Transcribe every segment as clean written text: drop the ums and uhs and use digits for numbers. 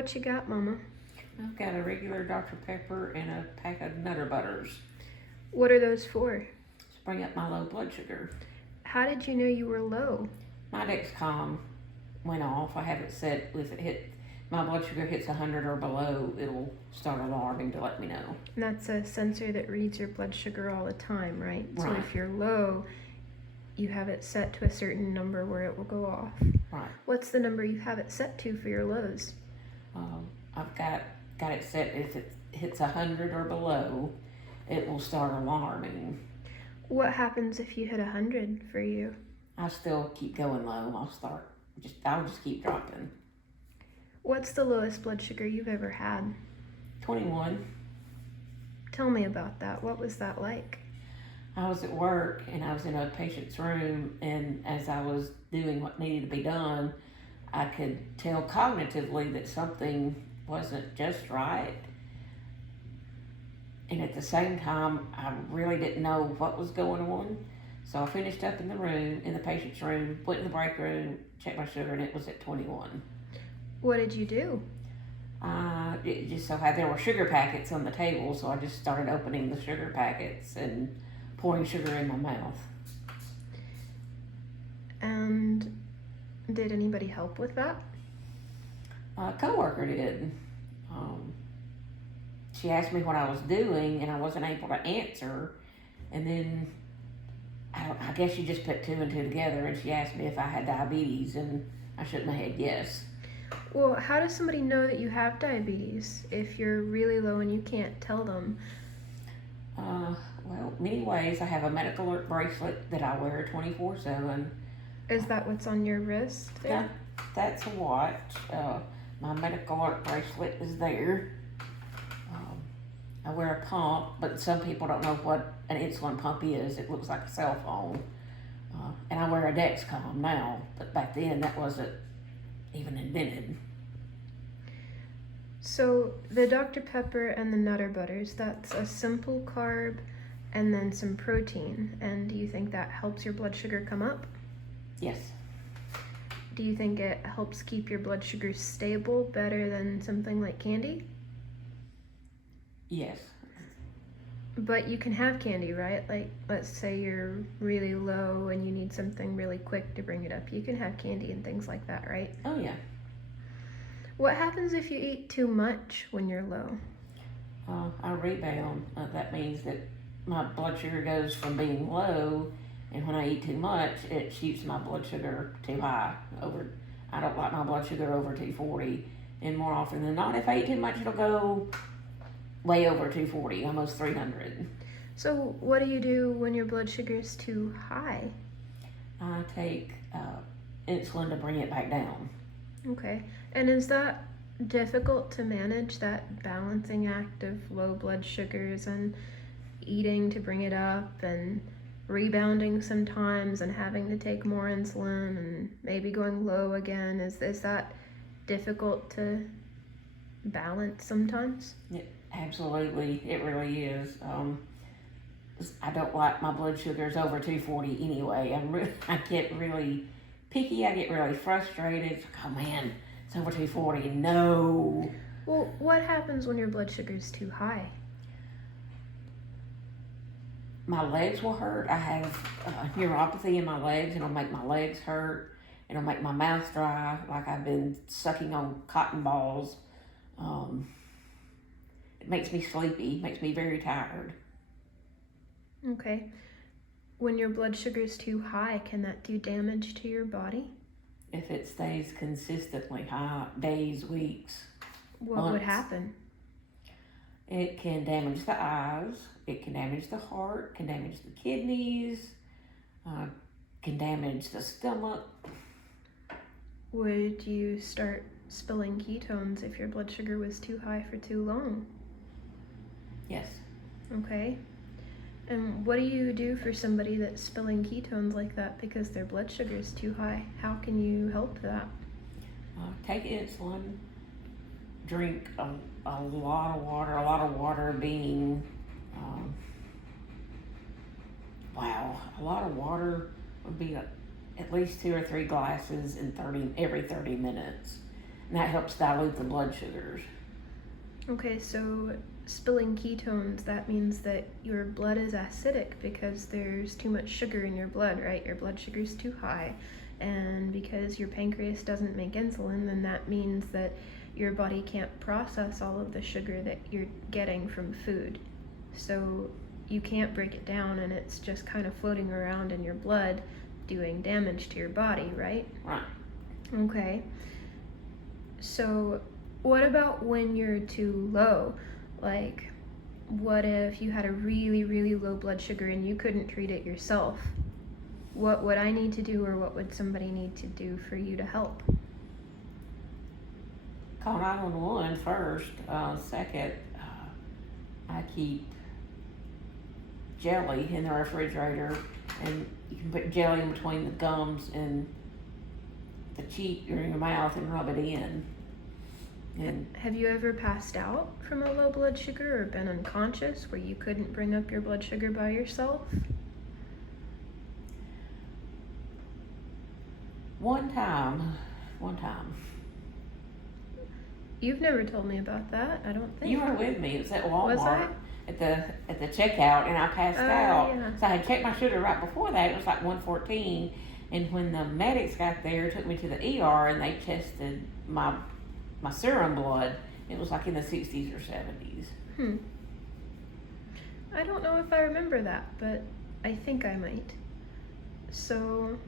What you got, Mama? I've got a regular Dr. Pepper and a pack of Nutter Butters What are those for? to bring up my low blood sugar. How did you know you were low? My Dexcom went off. I have it set if my blood sugar hits 100 or below, it'll start alarming to let me know. And that's a sensor that reads your blood sugar all the time, right? So Right. if you're low, you have it set to a certain number where it will go off. Right. What's the number you have it set to for your lows? I've got it set if it hits 100 or below, it will start alarming. What happens if you hit 100 for you? I still keep going low. I'll just keep dropping. What's the lowest blood sugar you've ever had? 21. Tell me about that. What was that like? I was at work and I was in a patient's room, and as I was doing what needed to be done, I could tell cognitively that something wasn't just right. And at the same time, I really didn't know what was going on. So I finished up in the patient's room, went in the break room, checked my sugar, and it was at 21. What did you do? It just so had there were sugar packets on the table, so I just started opening the sugar packets and pouring sugar in my mouth. And did anybody help with that? A coworker did. She asked me what I was doing, and I wasn't able to answer. And then I guess she just put two and two together, and she asked me if I had diabetes, and I shook my head yes. Well, how does somebody know that you have diabetes if you're really low and you can't tell them? Well, many ways. I have a medical alert bracelet that I wear 24/7. Is that what's on your wrist there? That's a watch. My medical alert bracelet is there. I wear a pump, but some people don't know what an insulin pump is. It looks like a cell phone. And I wear a Dexcom now, but back then that wasn't even invented. So the Dr. Pepper and the Nutter Butters, that's a simple carb and then some protein. And do you think that helps your blood sugar come up? Yes. Do you think it helps keep your blood sugar stable better than something like candy? Yes. But you can have candy, right? Like, let's say you're really low and you need something really quick to bring it up. You can have candy and things like that, right? Oh, yeah. What happens if you eat too much when you're low? I rebound. That means that my blood sugar goes from being low, and when I eat too much, it shoots my blood sugar too high. I don't like my blood sugar over 240, and more often than not, if I eat too much, it'll go way over 240, almost 300. So what do you do when your blood sugar is too high? I take insulin to bring it back down. Okay. And is that difficult to manage, that balancing act of low blood sugars and eating to bring it up and rebounding sometimes and having to take more insulin and maybe going low again? Is that difficult to balance sometimes? Yeah, absolutely, it really is. I don't like my blood sugars over 240 anyway. I get really picky. I get really frustrated. It's like, oh man, it's over 240. No. Well, what happens when your blood sugar is too high? My legs will hurt. I have neuropathy in my legs, and it'll make my legs hurt. It'll make my mouth dry, like I've been sucking on cotton balls. It makes me sleepy, makes me very tired. Okay. When your blood sugar is too high, can that do damage to your body? If it stays consistently high, days, weeks, What would months, happen? it can damage the eyes, it can damage the heart, can damage the kidneys, can damage the stomach. Would you start spilling ketones if your blood sugar was too high for too long? Yes. Okay. And what do you do for somebody that's spilling ketones like that because their blood sugar is too high? How can you help that? Take insulin, drink a lot of water being, a lot of water would be at least 2 or 3 glasses every 30 minutes. and that helps dilute the blood sugars. Okay, so spilling ketones, that means that your blood is acidic because there's too much sugar in your blood, right? Your blood sugar's too high. And because your pancreas doesn't make insulin, then that means that your body can't process all of the sugar that you're getting from food. So you can't break it down, and it's just kind of floating around in your blood doing damage to your body, right? Right. Okay. So what about when you're too low? Like, what if you had a really, really low blood sugar and you couldn't treat it yourself? What would I need to do, or what would somebody need to do for you to help? Call 911 first. Second, I keep jelly in the refrigerator, and you can put jelly in between the gums and the cheek or in your mouth and rub it in. And Have you ever passed out from a low blood sugar or been unconscious where you couldn't bring up your blood sugar by yourself? one time, You've never told me about that, I don't think. you were with me. It was at Walmart. Was I? At the checkout, and I passed out. Yeah. So I had checked my sugar right before that. It was like 114, and when the medics got there, took me to the ER, and they tested my serum blood. It was like in the 60s or 70s. I don't know if I remember that, but I think I might. So,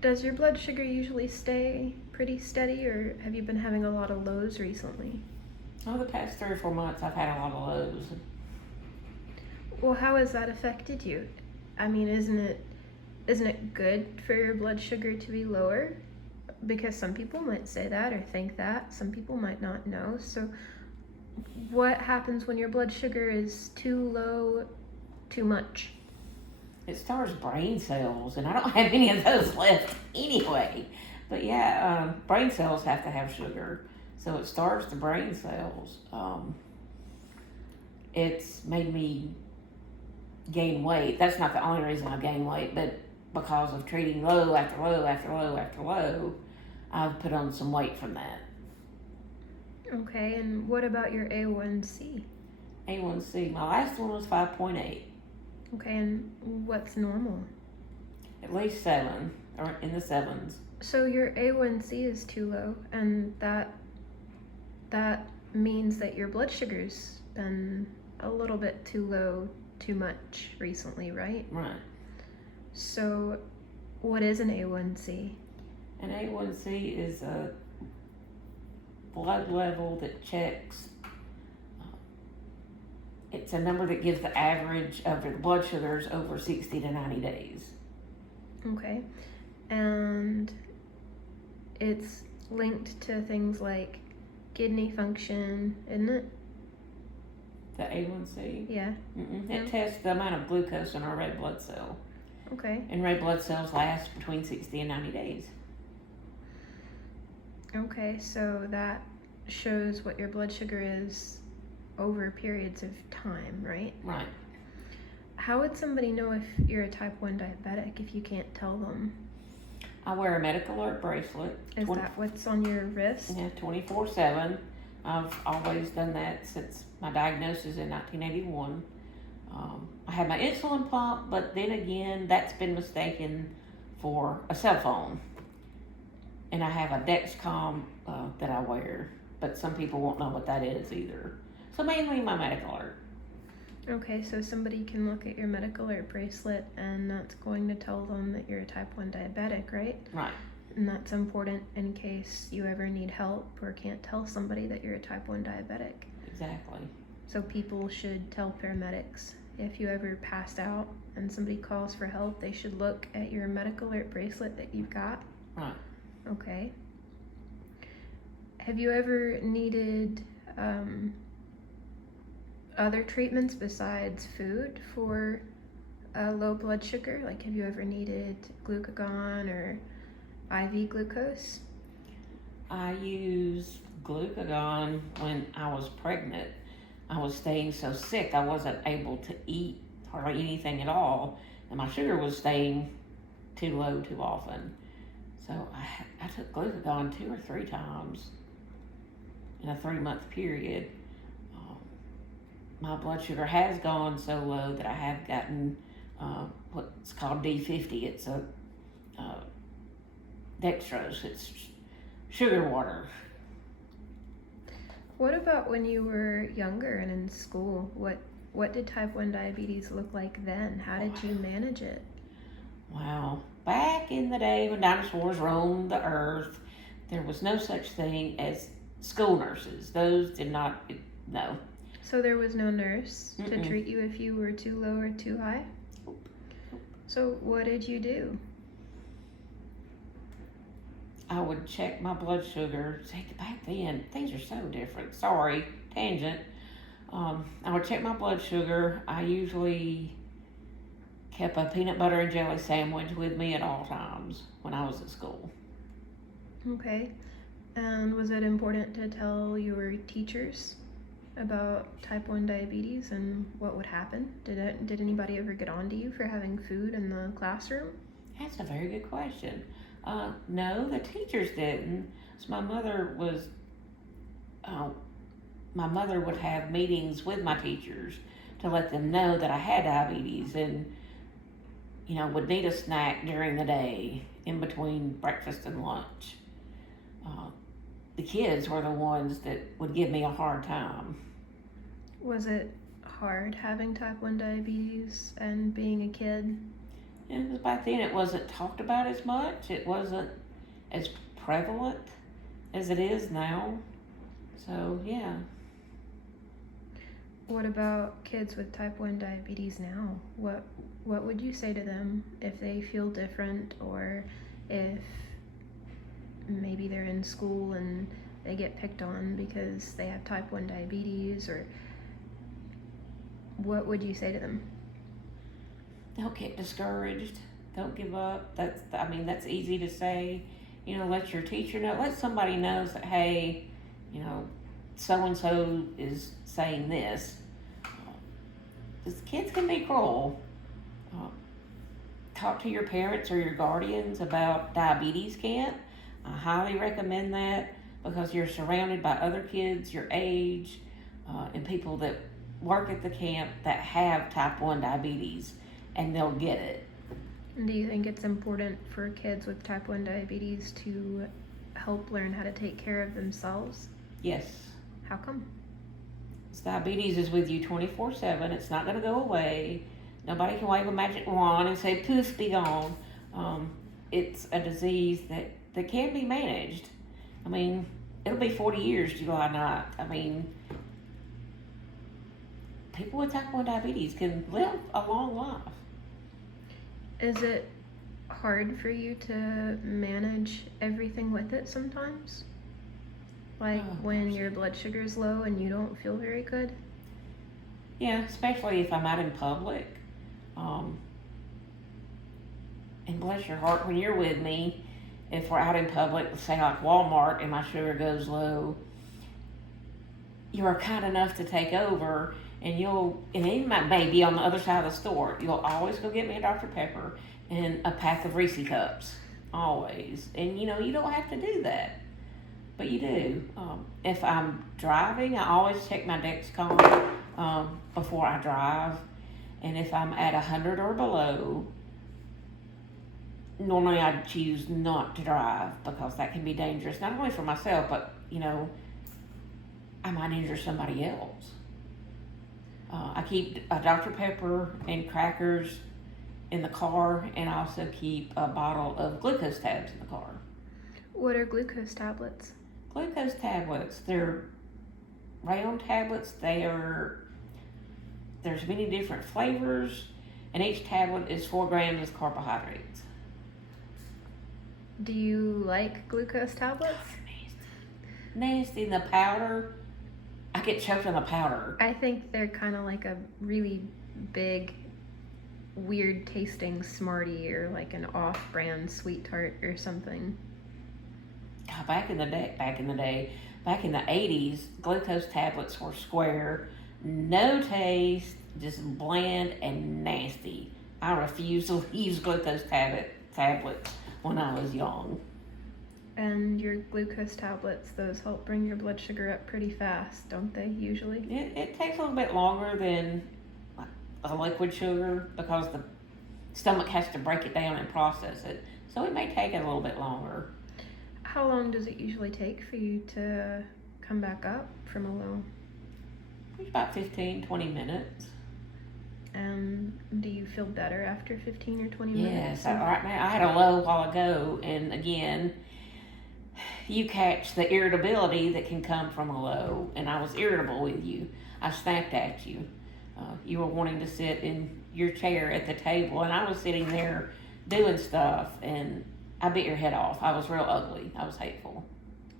does your blood sugar usually stay pretty steady, or have you been having a lot of lows recently? Over the past 3 or 4 months, I've had a lot of lows. Well, how has that affected you? I mean, isn't it good for your blood sugar to be lower? Because some people might say that or think that. Some people might not know. So what happens when your blood sugar is too low, too much? It starves brain cells, and I don't have any of those left anyway. But yeah, brain cells have to have sugar, so it starves the brain cells. It's made me gain weight. That's not the only reason I've gained weight, but because of treating low after low after low after low, I've put on some weight from that. Okay, and what about your A1C? A1C, my last one was 5.8. Okay, and what's normal? At least 7, or in the 7s. So your A1C is too low, and that means that your blood sugar's been a little bit too low, too much recently, right? Right. So what is an A1C? An A1C is a blood level that checks. It's a number that gives the average of the blood sugars over 60 to 90 days. Okay, and it's linked to things like kidney function, isn't it? The A1C? Yeah. It tests the amount of glucose in our red blood cell. Okay. And red blood cells last between 60 and 90 days. Okay, so that shows what your blood sugar is over periods of time, right? Right. How would somebody know if you're a type 1 diabetic if you can't tell them? I wear a medical alert bracelet. Is that what's on your wrist? Yeah, 24/7. I've always done that since my diagnosis in 1981. I had my insulin pump, but then again, that's been mistaken for a cell phone. And I have a Dexcom that I wear, but some people won't know what that is either. So mainly my medical alert. Okay, so somebody can look at your medical alert bracelet, and that's going to tell them that you're a type 1 diabetic, right? Right. And that's important in case you ever need help or can't tell somebody that you're a type 1 diabetic. Exactly. So people should tell paramedics if you ever passed out and somebody calls for help, they should look at your medical alert bracelet that you've got. Right. Okay. Have you ever needed other treatments besides food for low blood sugar? Like, have you ever needed glucagon or IV glucose? I used glucagon when I was pregnant. I was staying so sick I wasn't able to eat hardly anything at all, and my sugar was staying too low too often. So I took glucagon 2 or 3 times in a 3-month period. My blood sugar has gone so low that I have gotten what's called D50. It's a dextrose. It's sugar water. What about when you were younger and in school? What did type 1 diabetes look like then? How did you manage it? Wow. Back in the day when dinosaurs roamed the earth, there was no such thing as school nurses. Those did not, no. So there was no nurse to Mm-mm. treat you if you were too low or too high? So what did you do? I would check my blood sugar. See, back then, things are so different. Sorry, tangent. I would check my blood sugar. I usually kept a peanut butter and jelly sandwich with me at all times when I was at school. Okay. And was it important to tell your teachers about type 1 diabetes and what would happen? Did anybody ever get on to you for having food in the classroom? That's a very good question. No, the teachers didn't. So my mother would have meetings with my teachers to let them know that I had diabetes and, would need a snack during the day in between breakfast and lunch. The kids were the ones that would give me a hard time. Was it hard having type 1 diabetes and being a kid? And back then it wasn't talked about as much. It wasn't as prevalent as it is now. So, yeah. What about kids with type 1 diabetes now? What would you say to them if they feel different, or if maybe they're in school and they get picked on because they have type 1 diabetes, or what would you say to them? Don't get discouraged. Don't give up. That's easy to say. Let your teacher know. Let somebody know that, hey, so-and-so is saying this. Because kids can be cruel. Talk to your parents or your guardians about diabetes camp. I highly recommend that because you're surrounded by other kids your age and people that work at the camp that have type 1 diabetes, and they'll get it. Do you think it's important for kids with type 1 diabetes to help learn how to take care of themselves? Yes. How come? Diabetes is with you 24/7. It's not going to go away. Nobody can wave a magic wand and say, poof, be gone. It's a disease that can be managed. It'll be 40 years July 9th. People with type 1 diabetes can live a long life. Is it hard for you to manage everything with it sometimes? Like when your blood sugar's low and you don't feel very good? Yeah, especially if I'm out in public. And bless your heart, when you're with me, if we're out in public, say like Walmart, and my sugar goes low, you are kind enough to take over, and even my baby on the other side of the store, you'll always go get me a Dr. Pepper and a pack of Reese cups, always. And you don't have to do that, but you do. If I'm driving, I always check my Dexcom before I drive, and if I'm at 100 or below, normally I choose not to drive because that can be dangerous, not only for myself, but I might injure somebody else. I keep a Dr. Pepper and crackers in the car, and I also keep a bottle of glucose tabs in the car. What are glucose tablets? Glucose tablets, they're round tablets. There's many different flavors, and each tablet is 4 grams of carbohydrates. Do you like glucose tablets? Nasty. And the powder, I get choked on the powder. I think they're kind of like a really big, weird tasting Smartie, or like an off-brand Sweet Tart or something. God, back in the 80s, glucose tablets were square, no taste, just bland and nasty. I refused to use glucose tablets when I was young. And your glucose tablets, those help bring your blood sugar up pretty fast, don't they, usually? It takes a little bit longer than a liquid sugar because the stomach has to break it down and process it. So it may take a little bit longer. How long does it usually take for you to come back up from a low? It's about 15-20 minutes. And do you feel better after 15 or 20 minutes? Yes, right now I had a low a while ago, and again, you catch the irritability that can come from a low, and I was irritable with you. I snapped at you. You were wanting to sit in your chair at the table, and I was sitting there doing stuff, and I bit your head off. I was real ugly. I was hateful.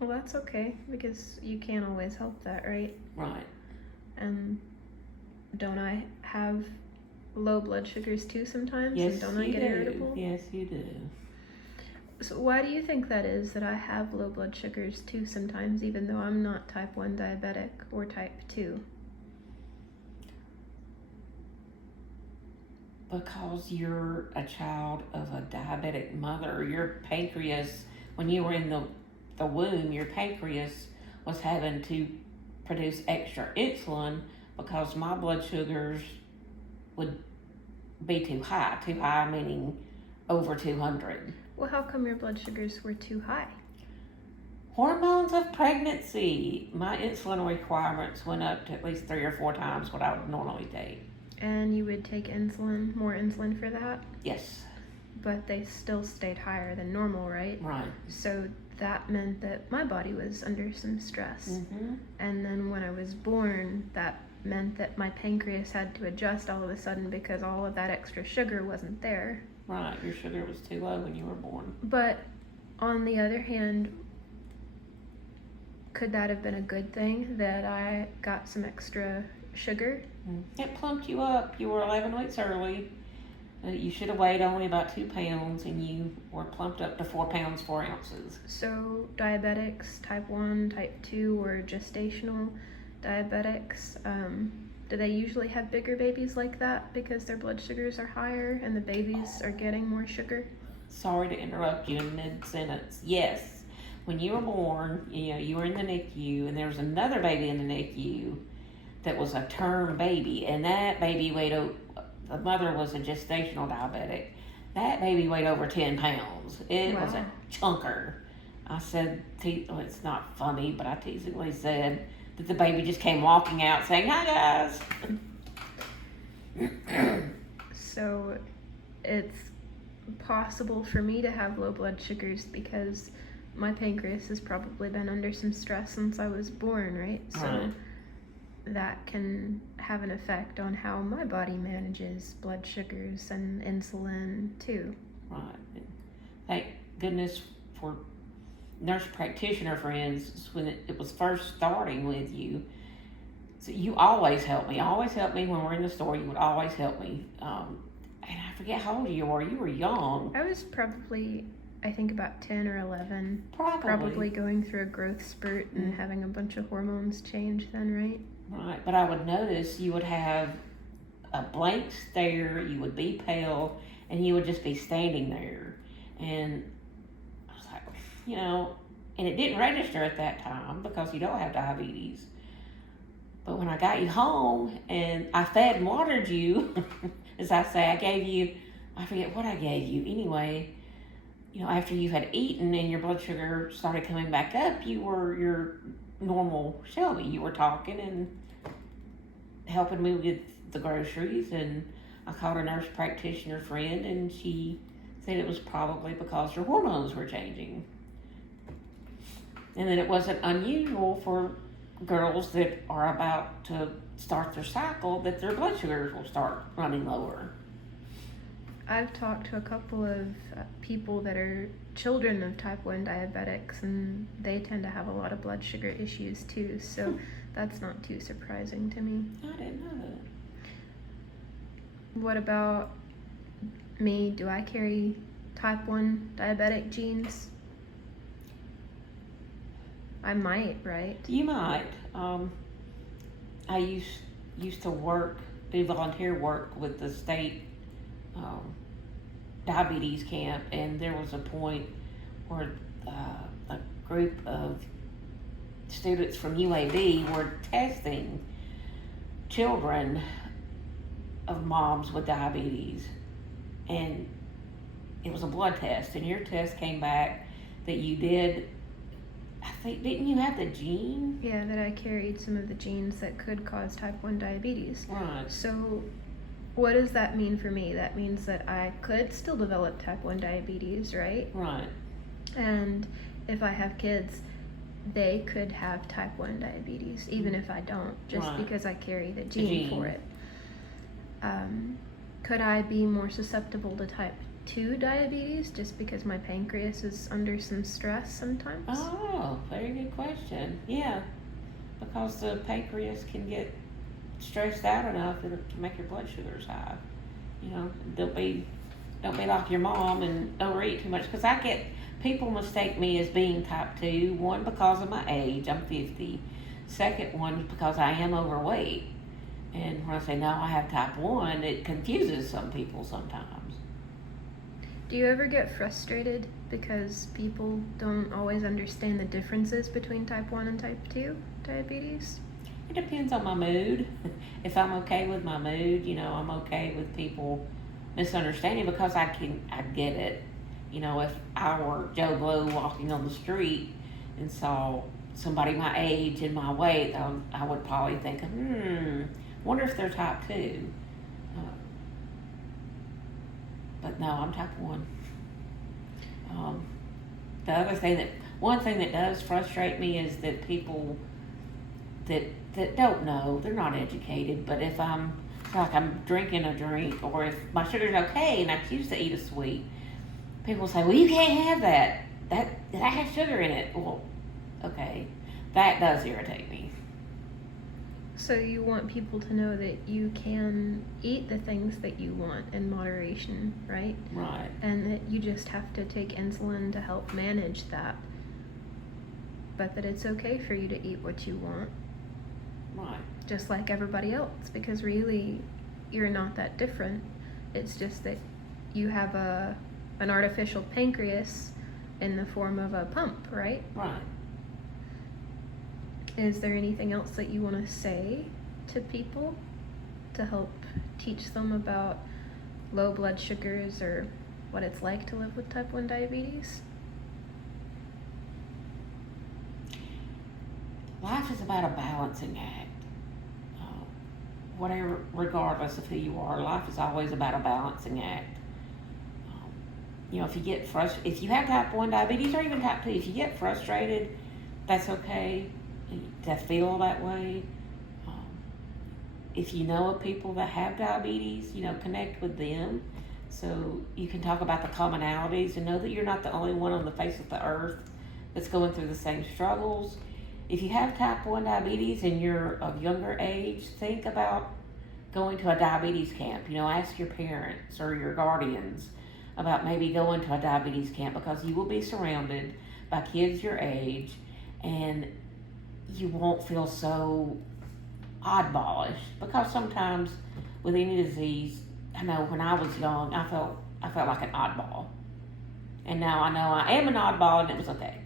Well, that's okay, because you can't always help that, right? Right. And don't I have low blood sugars too sometimes? Yes, And don't I you get do. irritable? Yes, you do. So why do you think that is, that I have low blood sugars too sometimes, even though I'm not type 1 diabetic or type 2? Because you're a child of a diabetic mother. Your pancreas, when you were in the womb, your pancreas was having to produce extra insulin because my blood sugars would be too high meaning over 200. Well, how come your blood sugars were too high? Hormones of pregnancy. My insulin requirements went up to at least 3 or 4 times what I would normally take. And you would take insulin, more insulin for that? Yes. But they still stayed higher than normal, right? Right. So that meant that my body was under some stress. Mm-hmm. And then when I was born, that meant that my pancreas had to adjust all of a sudden because all of that extra sugar wasn't there. Right. Your sugar was too low when you were born. But on the other hand, could that have been a good thing that I got some extra sugar? It plumped you up. You were 11 weeks early. You should have weighed only about 2 pounds, and you were plumped up to 4 pounds 4 ounces. So diabetics, type 1, type 2, or gestational diabetics, do they usually have bigger babies like that because their blood sugars are higher and the babies are getting more sugar? Sorry to interrupt you in mid-sentence. Yes, when you were born, you were in the NICU, and there was another baby in the NICU that was a term baby, and that baby weighed the mother was a gestational diabetic. That baby weighed over 10 pounds. It was a chunker. I said, it's not funny, but I teasingly said that the baby just came walking out saying, "Hi, guys." So it's possible for me to have low blood sugars because my pancreas has probably been under some stress since I was born, right? So Right. that can have an effect on how my body manages blood sugars and insulin too. Right. Thank goodness for nurse practitioner friends when it was first starting with you. So you always help me. Always help me when we're in the store. You would always help me. And I forget how old you were. You were young. I was probably, I think, about 10 or 11. Probably Going through a growth spurt and having a bunch of hormones change then, right? Right. But I would notice you would have a blank stare. You would be pale, and you would just be standing there. And I was like, and it didn't register at that time because you don't have diabetes. But when I got you home and I fed and watered you, as I say, I forget what I gave you. Anyway, after you had eaten and your blood sugar started coming back up, you were your normal Shelby. You were talking and helping me with the groceries, and I called a nurse practitioner friend, and she said it was probably because your hormones were changing. And that it wasn't unusual for girls that are about to start their cycle that their blood sugars will start running lower. I've talked to a couple of people that are children of type 1 diabetics, and they tend to have a lot of blood sugar issues too, so that's not too surprising to me. I didn't know that. What about me? Do I carry type 1 diabetic genes? I might, right? You might. I used to do volunteer work with the state diabetes camp, and there was a point where the group of students from UAB were testing children of moms with diabetes, and it was a blood test, and your test came back that you did, I think, didn't you have the gene? Yeah, that I carried some of the genes that could cause type 1 diabetes. Right. So, what does that mean for me? That means that I could still develop type 1 diabetes, right? Right. And if I have kids, they could have type 1 diabetes, even if I don't, just Right. because I carry the gene for gene. it. Could I be more susceptible to type 2 diabetes just because my pancreas is under some stress sometimes? Oh, very good question. Yeah, because the pancreas can get stressed out enough to make your blood sugars high. You know, don't be like your mom and overeat too much. Because I get people mistake me as being type 2. One, because of my age, I'm 50. Second one, because I am overweight. And when I say no, I have type 1, it confuses some people sometimes. Do you ever get frustrated because people don't always understand the differences between type 1 and type 2 diabetes? It depends on my mood. If I'm okay with my mood, you know, I'm okay with people misunderstanding, because I get it. You know, if I were Joe Blow walking on the street and saw somebody my age and my weight, I would probably think, wonder if they're type 2. But no, I'm type 1. The other thing one thing that does frustrate me is that people that don't know, they're not educated, but if I'm drinking a drink, or if my sugar's okay and I choose to eat a sweet, people say, well, you can't have that. That has sugar in it. Well, okay, that does irritate me. So you want people to know that you can eat the things that you want in moderation, right? Right. And that you just have to take insulin to help manage that. But that it's okay for you to eat what you want. Right. Just like everybody else, because really you're not that different. It's just that you have an artificial pancreas in the form of a pump, right? Right. Is there anything else that you want to say to people to help teach them about low blood sugars or what it's like to live with type 1 diabetes? Life is about a balancing act. Whatever, regardless of who you are, life is always about a balancing act. You know, if you get if you have type 1 diabetes, or even type 2, if you get frustrated, that's okay to feel that way. If you know of people that have diabetes, you know, connect with them so you can talk about the commonalities and know that you're not the only one on the face of the earth that's going through the same struggles. If you have type 1 diabetes and you're of younger age, think about going to a diabetes camp. You know, ask your parents or your guardians about maybe going to a diabetes camp, because you will be surrounded by kids your age and you won't feel so oddballish. Because sometimes with any disease, I know when I was young, I felt like an oddball. And now I know I am an oddball, and it was okay.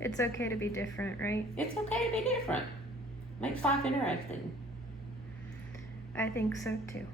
It's okay to be different, right? It's okay to be different. Makes life interesting. I think so too.